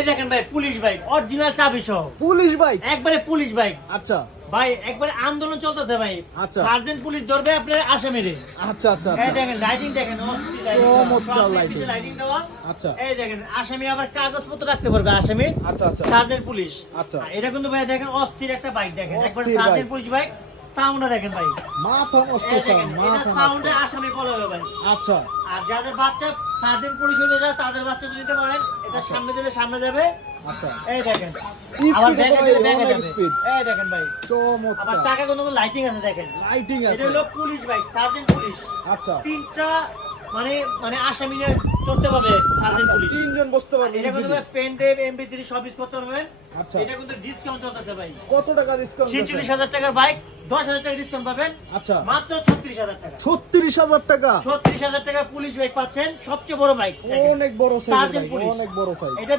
এই দেখেন ভাই পুলিশ বাইক অরিজিনাল চাবি সহ পুলিশ বাইক, একবারে পুলিশ বাইক আচ্ছা ভাই একবারে আন্দোলন চলতেছে ভাই আচ্ছা। সার্জেন্ট পুলিশ ধরবে আপনার আসামিরে আচ্ছা আচ্ছা এই আচ্ছা দেখেন লাইটিং দেখেন চমৎকার lighting। লাইটিং দেওয়া আচ্ছা এই দেখেন আসামি আবার কাগজপত্র রাখতে পারবে আসামি আচ্ছা আচ্ছা সার্জেন্ট পুলিশ আচ্ছা। এটা কিন্তু ভাই দেখেন অস্থির একটা বাইক দেখেন একবার অস্থির সার্জেন্ট bike। পুলিশ বাইক সাউন্ডটা দেখেন ভাই মাথা নষ্ট এই দেখেন সাউন্ড, এটা মাথা সাউন্ডে নষ্ট। আসামি পলাবে ভাই আচ্ছা আর যাদের বাচ্চা সার্জেন্ট পুলিশ হতে যায় তাদের বাচ্চা যদি নিতে পারেন এটা সামনে দিলে সামনে যাবে আচ্ছা এই দেখেন Speed আবার তো ব্যাগে ভাই, দিলে ব্যাগে অনেক যাবে speed। এই দেখেন ভাই আবার চমৎকার চাকা কোনো লাইটিং আছে দেখেন লাইটিং এটা আছে, হলো পুলিশ বাইক সার্জেন্ট পুলিশ আচ্ছা তিনটা মানে মানে আসামি নিয়ে চলতে পারবে সার্জেন্ট আচ্ছা, পুলিশ তিনজন বসতে পারবে এটা কিন্তু easily। পেন ড্রাইভ এমপি3 সব ইউজ করতে পারবেন আচ্ছা এটা কিন্তু ডিসকাউন্ট চলতেছে ভাই কত টাকা ডিসকাউন্ট 46,000 টাকার বাইক 10,000 টাকা ডিসকাউন্ট পাবেন আচ্ছা মাত্র 36,000 টাকা 36,000 টাকা, 36,000 টাকা পুলিশ বাইক পাচ্ছেন সবচেয়ে বড় বাইক অনেক বড় সাইজ, সার্জেন্ট পুলিশ। অনেক বড় সাইজ। এটা